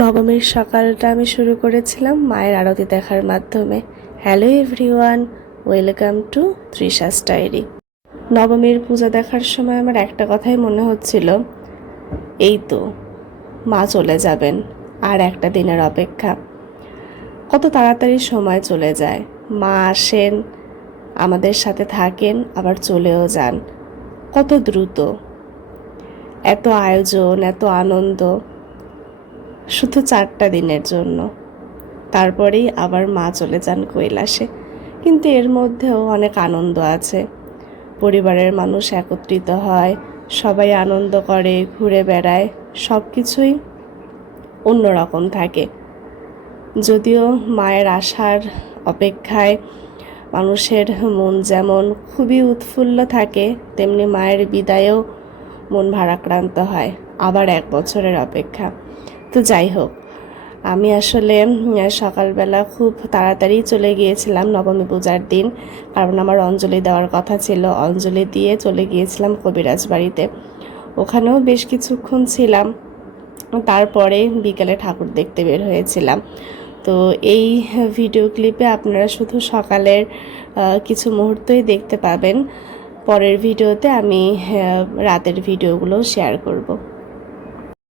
নবমীর সকালটা আমি শুরু করেছিলাম মায়ের আরতি দেখার মাধ্যমে। Hello everyone, welcome to Trisha's diary. নবমীর পূজা দেখার সময় আমার একটা কথাই মনে হচ্ছিল, এই তো মা চলে যাবেন, আর একটা দিনের অপেক্ষা। কত তাড়াতাড়ি সময় চলে যায়। মা আসেন, আমাদের সাথে থাকেন, আবার চলেও যান। কত দ্রুত! এত আয়োজন, এত আনন্দ, শুধু 4টা দিনের জন্য। তারপরেই আবার মা চলে যান কৈলাসে। কিন্তু এর মধ্যেও অনেক আনন্দ আছে। পরিবারের মানুষ একত্রিত হয়, সবাই আনন্দ করে, ঘুরে বেড়ায়, সব কিছুই অন্যরকম থাকে। যদিও মায়ের আসার অপেক্ষায় মানুষের মন যেমন খুবই উৎফুল্ল থাকে, তেমনি মায়ের বিদায়েও মন ভারাক্রান্ত হয়। আবার 1 বছরের অপেক্ষা। তো যাই হোক, আমি আসলে সকালবেলা খুব তাড়াতাড়ি চলে গিয়েছিলাম নবমী পূজার দিন, কারণ আমার অঞ্জলি দেওয়ার কথা ছিল। অঞ্জলি দিয়ে চলে গিয়েছিলাম কবিরাজ বাড়িতে। ওখানেও বেশ কিছুক্ষণ ছিলাম, তারপরে বিকেলে ঠাকুর দেখতে বের হয়েছিলাম। তো এই ভিডিও ক্লিপে আপনারা শুধু সকালের কিছু মুহূর্তই দেখতে পাবেন। পরের ভিডিওতে আমি রাতের ভিডিওগুলো শেয়ার করব।